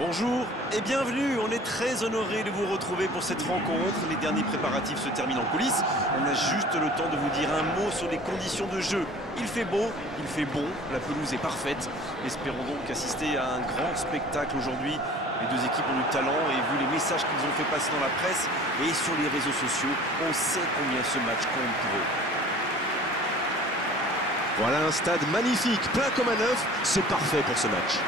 Bonjour et bienvenue, on est très honoré de vous retrouver pour cette rencontre. Les derniers préparatifs se terminent en coulisses. On a juste le temps de vous dire un mot sur les conditions de jeu. Il fait beau, il fait bon, la pelouse est parfaite. Espérons donc assister à un grand spectacle aujourd'hui. Les deux équipes ont du talent et vu les messages qu'ils ont fait passer dans la presse et sur les réseaux sociaux, on sait combien ce match compte pour eux. Voilà un stade magnifique, plein comme à neuf, c'est parfait pour ce match.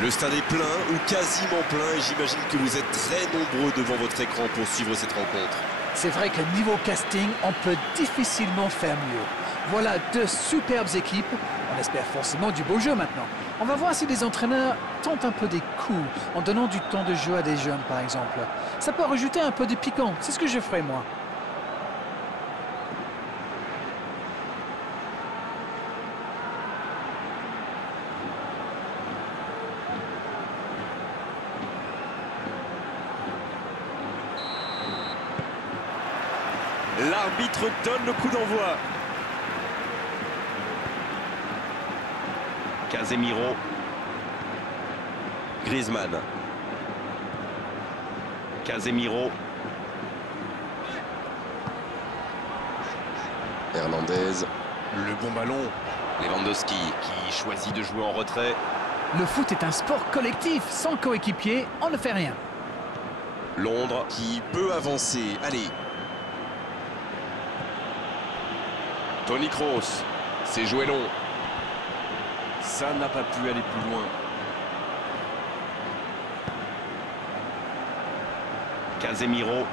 Le stade est plein ou quasiment plein et j'imagine que vous êtes très nombreux devant votre écran pour suivre cette rencontre. C'est vrai que niveau casting, on peut difficilement faire mieux. Voilà deux superbes équipes. On espère forcément du beau jeu maintenant. On va voir si les entraîneurs tentent un peu des coups en donnant du temps de jeu à des jeunes, par exemple. Ça peut rajouter un peu de piquant. C'est ce que je ferai, moi. L'arbitre donne le coup d'envoi. Casemiro. Griezmann. Casemiro. Hernandez. Le bon ballon. Lewandowski qui choisit de jouer en retrait. Le foot est un sport collectif. Sans coéquipier, on ne fait rien. Londres Qui peut avancer, allez. Toni Kroos, c'est joué long. Ça n'a pas pu aller plus loin. Casemiro.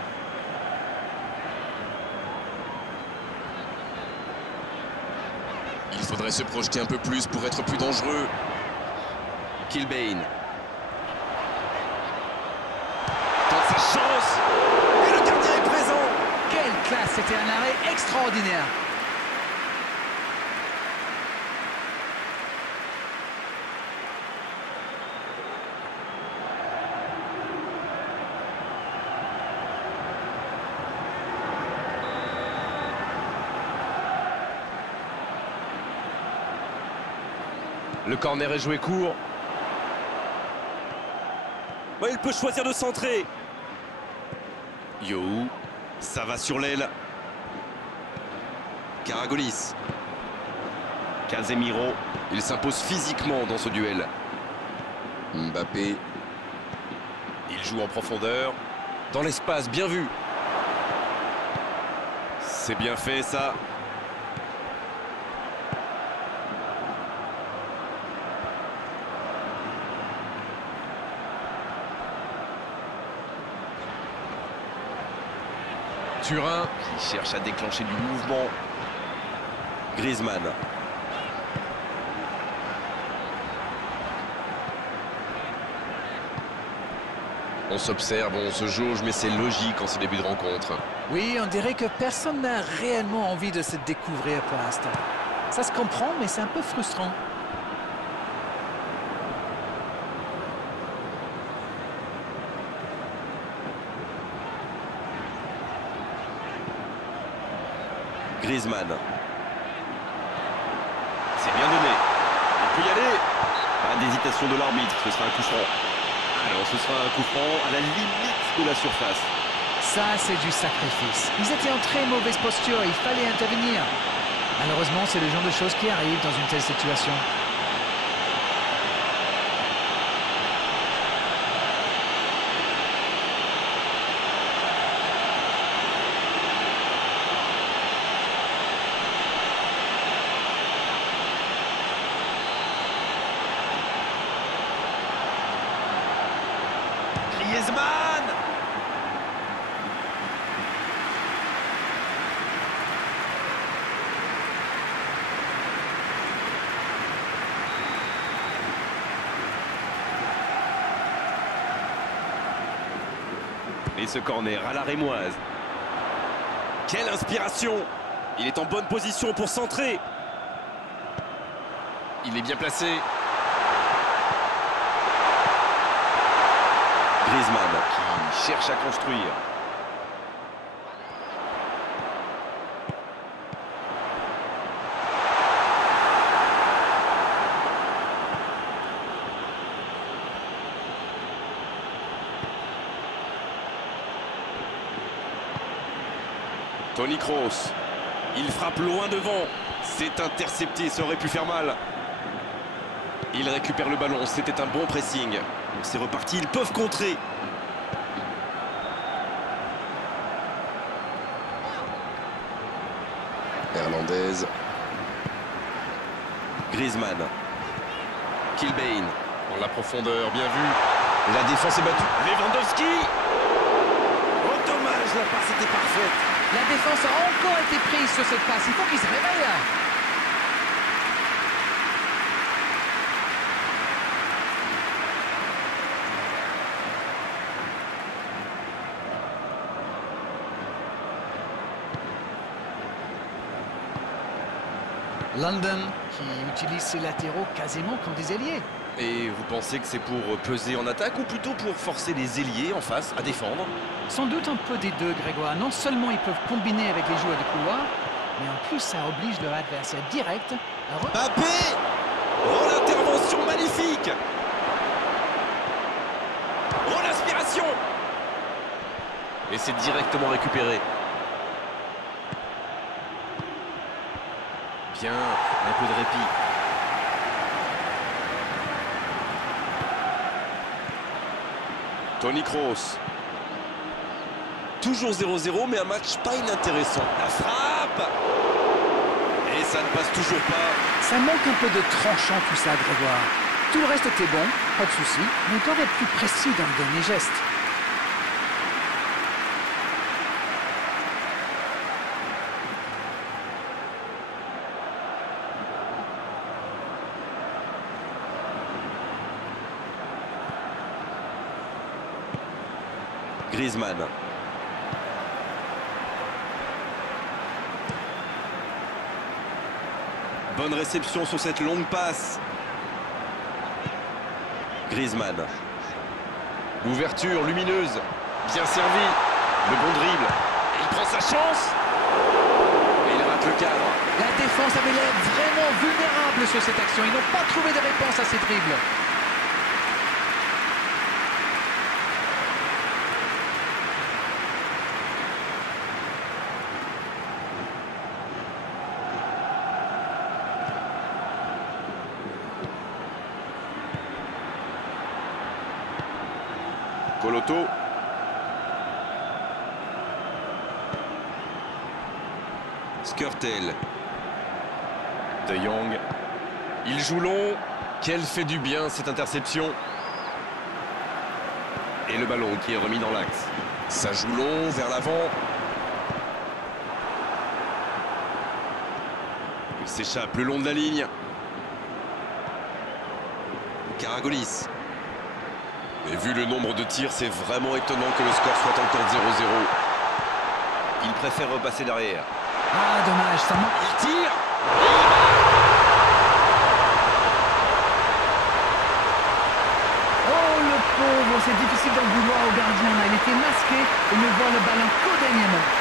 Il faudrait se projeter un peu plus pour être plus dangereux. Kilbane. Tente sa chance. Et le gardien est présent. Quelle classe! C'était un arrêt extraordinaire. Le corner est joué court. Ouais, il peut choisir de centrer. Yo, ça va sur l'aile. Karagolis. Casemiro. Il s'impose physiquement dans ce duel. Mbappé. Il joue en profondeur. Dans l'espace, bien vu. C'est bien fait, ça. Thuram qui cherche à déclencher du mouvement. Griezmann. On s'observe, on se jauge, mais c'est logique en ce début de rencontre. Oui, on dirait que personne n'a réellement envie de se découvrir pour l'instant. Ça se comprend, mais c'est un peu frustrant. Griezmann. C'est bien donné. Il peut y aller. Pas d'hésitation de l'arbitre, ce sera un coup franc. Alors ce sera un coup franc à la limite de la surface. Ça, c'est du sacrifice. Ils étaient en très mauvaise posture, il fallait intervenir. Malheureusement, c'est le genre de choses qui arrivent dans une telle situation. Griezmann. Et ce corner à la rémoise. Quelle inspiration! Il est en bonne position pour centrer. Il est bien placé. Griezmann qui cherche à construire. Toni Kroos. Il frappe loin devant. C'est intercepté, ça aurait pu faire mal. Il récupère le ballon, c'était un bon pressing. C'est reparti, ils peuvent contrer. Hernandez. Griezmann. Kilbane. Dans la profondeur, bien vu. La défense est battue. Lewandowski. Oh dommage, la passe était parfaite. La défense a encore été prise sur cette passe. Il faut qu'il se réveille là. London qui utilise ses latéraux quasiment comme des ailiers. Et vous pensez que c'est pour peser en attaque ou plutôt pour forcer les ailiers en face à défendre? Sans doute un peu des deux, Grégoire. Non seulement ils peuvent combiner avec les joueurs de couloir, mais en plus ça oblige leur adversaire direct à... Mbappé! Oh, l'intervention magnifique! Oh, l'aspiration! Et c'est directement récupéré. Bien, un peu de répit. Toni Kroos. Toujours 0-0, mais un match pas inintéressant. La frappe! Et ça ne passe toujours pas. Ça manque un peu de tranchant tout ça, Grégoire. Tout le reste était bon, pas de souci, mais il doit être plus précis dans le dernier geste. Griezmann. Bonne réception sur cette longue passe. Griezmann. L'ouverture lumineuse. Bien servi. Le bon dribble. Et il prend sa chance. Et il rate le cadre. La défense avait l'air vraiment vulnérable sur cette action. Ils n'ont pas trouvé de réponse à ces dribbles. Coloto. Skrtel. De Jong. Il joue long. Quelle fait du bien cette interception. Et le ballon qui est remis dans l'axe. Ça joue long vers l'avant. Il s'échappe le long de la ligne. Karagolis. Et vu le nombre de tirs, c'est vraiment étonnant que le score soit encore 0-0. Il préfère repasser derrière. Ah, dommage, ça manque. Il tire. Oh, le pauvre, c'est difficile d'en vouloir au gardien. Là. Il était masqué et ne voit le ballon qu'au dernier moment.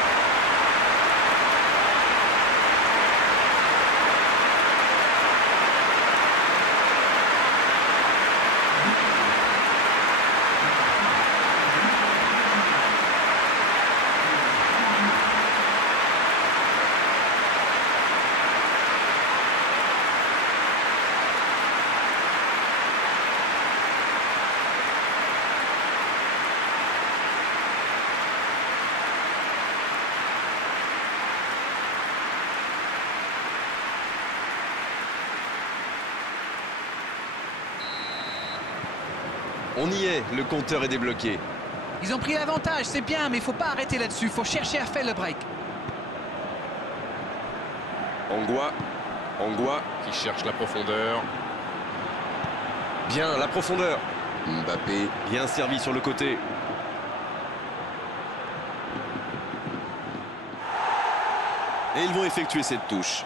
On y est, le compteur est débloqué. Ils ont pris l'avantage, c'est bien, mais il ne faut pas arrêter là-dessus. Il faut chercher à faire le break. Angua qui cherche la profondeur. Bien, la profondeur. Mbappé, bien servi sur le côté. Et ils vont effectuer cette touche.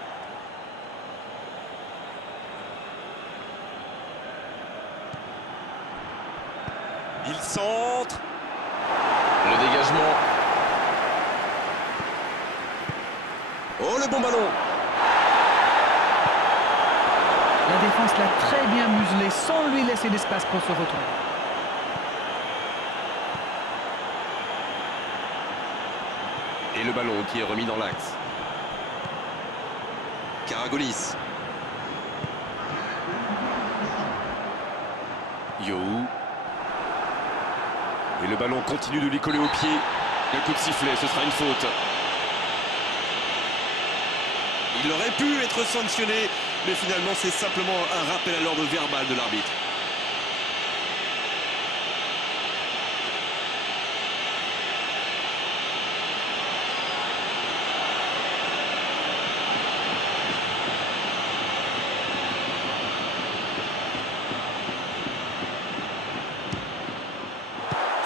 Il centre. Le dégagement. Oh, le bon ballon. La défense l'a très bien muselé sans lui laisser l'espace pour se retrouver. Et le ballon qui est remis dans l'axe. Karagolis. Youhou. Et le ballon continue de lui coller au pied. Le coup de sifflet, ce sera une faute. Il aurait pu être sanctionné, mais finalement c'est simplement un rappel à l'ordre verbal de l'arbitre.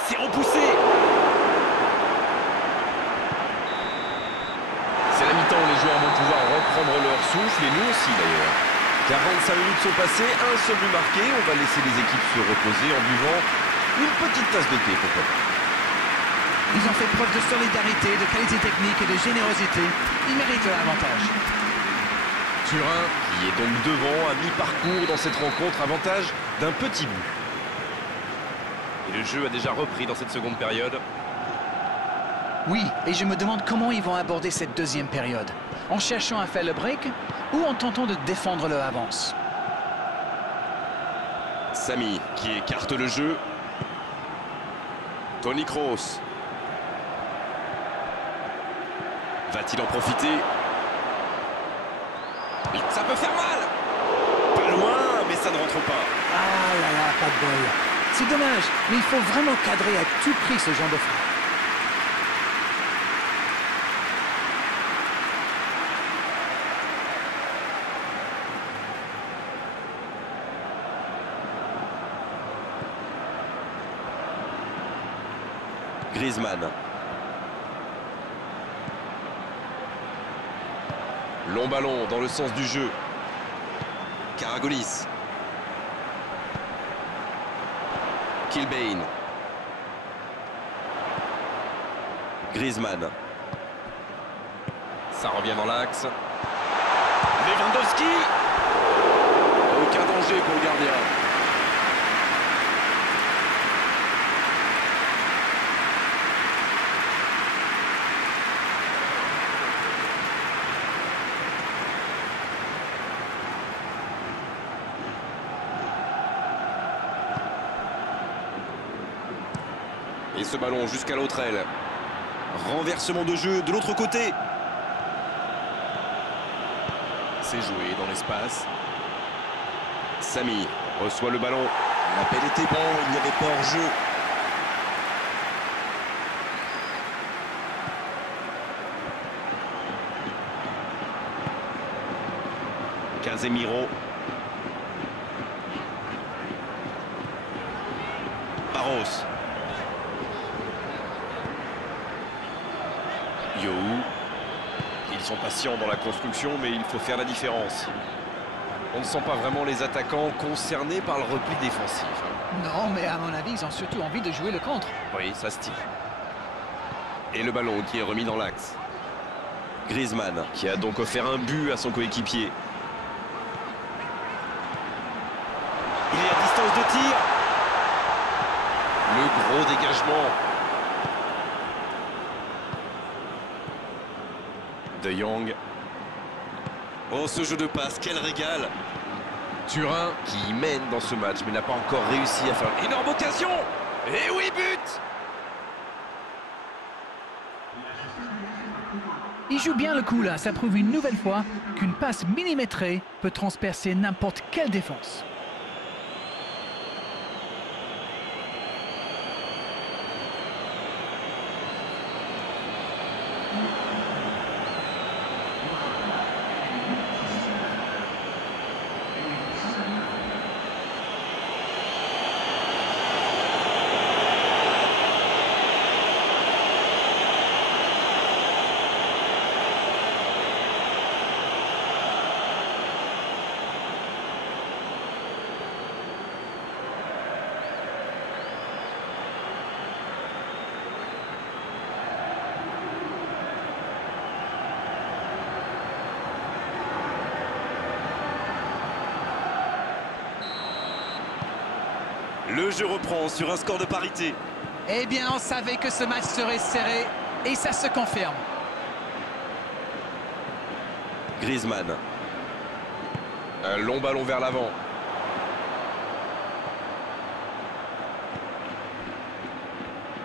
C'est repoussé. C'est la mi-temps, les joueurs vont pouvoir reprendre leur souffle, et nous aussi d'ailleurs. 45 minutes sont passées, un seul but marqué. On va laisser les équipes se reposer en buvant une petite tasse de thé, pourquoi pas. Ils ont fait preuve de solidarité, de qualité technique et de générosité. Ils méritent l'avantage. Turin, Qui est donc devant à mi-parcours dans cette rencontre, avantage d'un petit but. et le jeu a déjà repris dans cette seconde période. Oui, et je me demande comment ils vont aborder cette deuxième période. En cherchant à faire le break ou en tentant de défendre leur avance. Sami qui écarte le jeu. Toni Kroos. Va-t-il en profiter? Ça peut faire mal. Pas loin, mais ça ne rentre pas. Ah là là, pas de bol. C'est dommage, mais il faut vraiment cadrer à tout prix ce genre de frappe. Griezmann. Long ballon dans le sens du jeu. Karagolis. Kilbane. Griezmann. Ça revient dans l'axe. Lewandowski. Aucun danger pour le gardien. Et ce ballon jusqu'à l'autre aile. Renversement de jeu de l'autre côté. C'est joué dans l'espace. Sami reçoit le ballon. L'appel était bon, il n'y avait pas hors-jeu. Casemiro. Barros. Youhou. Ils sont patients dans la construction, mais il faut faire la différence. On ne sent pas vraiment les attaquants concernés par le repli défensif. Non, mais à mon avis, ils ont surtout envie de jouer le contre. Oui, ça se tire. Et le ballon qui est remis dans l'axe. Griezmann, qui a donc offert un but à son coéquipier. Il est à distance de tir. Le gros dégagement. De Jong. Oh, ce jeu de passe, quel régal. Turin Qui mène dans ce match, mais n'a pas encore réussi à faire une énorme occasion. Et oui, but. Il joue bien le coup là, ça prouve une nouvelle fois qu'une passe millimétrée peut transpercer n'importe quelle défense. Le jeu reprend sur un score de parité. Eh bien, on savait que ce match serait serré et ça se confirme. Griezmann. Un long ballon vers l'avant.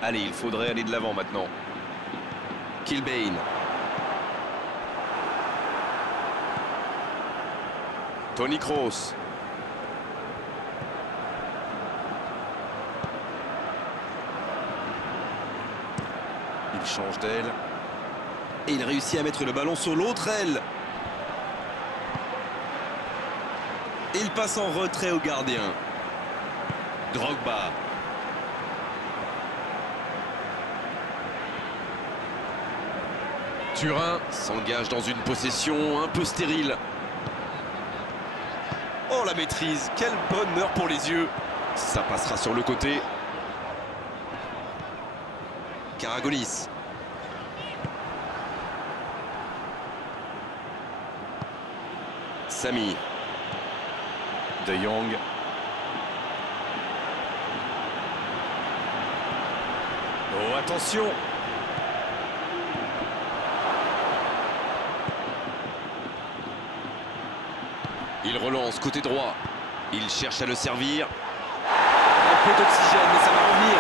Allez, il faudrait aller de l'avant maintenant. Kilbane. Toni Kroos. Il change d'aile. Et il réussit à mettre le ballon sur l'autre aile. Et il passe en retrait au gardien. Drogba. Thuram s'engage dans une possession un peu stérile. Oh, la maîtrise, quel bonheur pour les yeux. Ça passera sur le côté. Karagolis. Sami. De Jong. Oh, attention. Il relance côté droit. Il cherche à le servir. Un peu d'oxygène, mais ça va revenir.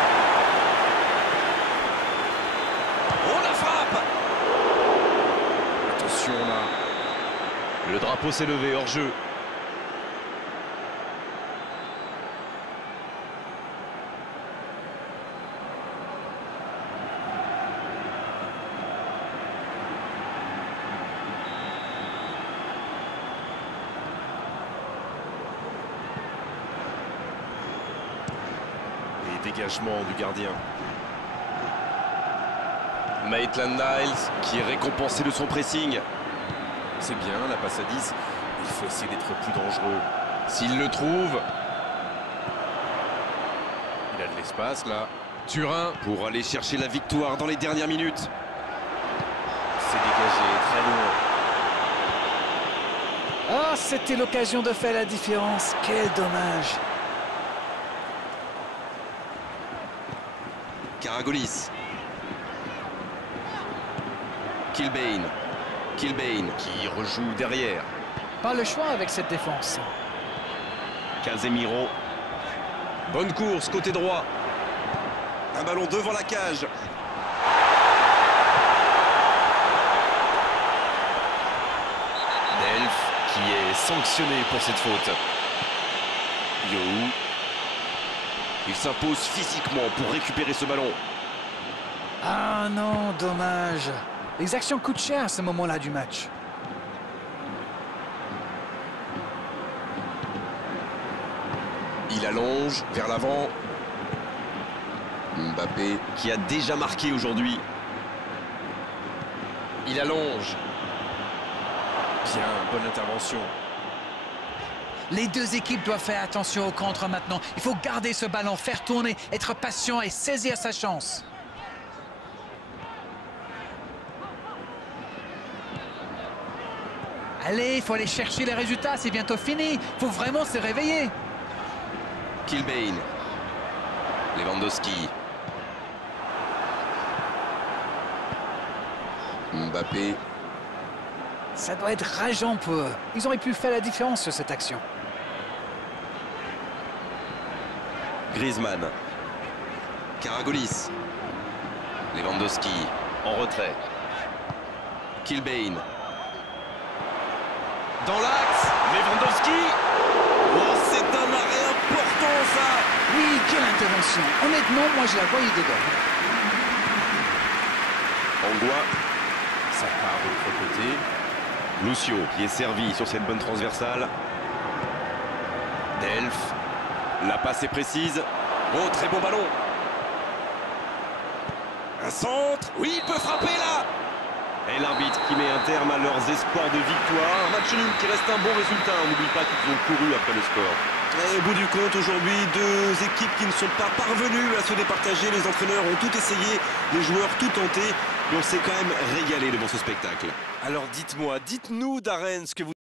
Oh, la frappe! Attention là. Le drapeau s'est levé hors jeu. Dégagement du gardien. Maitland-Niles qui est récompensé de son pressing. C'est bien la passe à 10. Il faut essayer d'être plus dangereux. S'il le trouve. Il a de l'espace là. Thuram pour aller chercher la victoire dans les dernières minutes. C'est dégagé, très loin. Ah, c'était l'occasion de faire la différence. Quel dommage. Karagolis. Kilbane. Kilbane qui rejoue derrière. Pas le choix avec cette défense. Casemiro. Bonne course côté droit. Un ballon devant la cage. Delph qui est sanctionné pour cette faute. Yo. Il s'impose physiquement pour récupérer ce ballon. Ah non, dommage. Les actions coûtent cher à ce moment-là du match. Il allonge vers l'avant. Mbappé qui a déjà marqué aujourd'hui. Il allonge. Bien, bonne intervention. Les deux équipes doivent faire attention au contre maintenant. Il faut garder ce ballon, faire tourner, être patient et saisir sa chance. Allez, il faut aller chercher les résultats, c'est bientôt fini. Il faut vraiment se réveiller. Kilbane. Lewandowski. Mbappé. Ça doit être rageant pour eux. Ils auraient pu faire la différence sur cette action. Griezmann. Karagolis. Lewandowski en retrait. Kilbane. Dans l'axe. Lewandowski. Oh, c'est un arrêt important ça. Oui, quelle intervention. Honnêtement, moi je la voyais dedans. Angois. Ça part de l'autre côté. Lucio qui est servi sur cette bonne transversale. Delph. La passe est précise. Oh, très bon ballon. Un centre. Oui, il peut frapper là. Et l'arbitre qui met un terme à leurs espoirs de victoire. Un match nul qui reste un bon résultat. On n'oublie pas qu'ils ont couru après le score. Et au bout du compte, aujourd'hui, deux équipes qui ne sont pas parvenues à se départager. Les entraîneurs ont tout essayé, les joueurs tout tenté. Mais on s'est quand même régalé devant ce spectacle. Alors dites-moi, dites-nous Darren ce que vous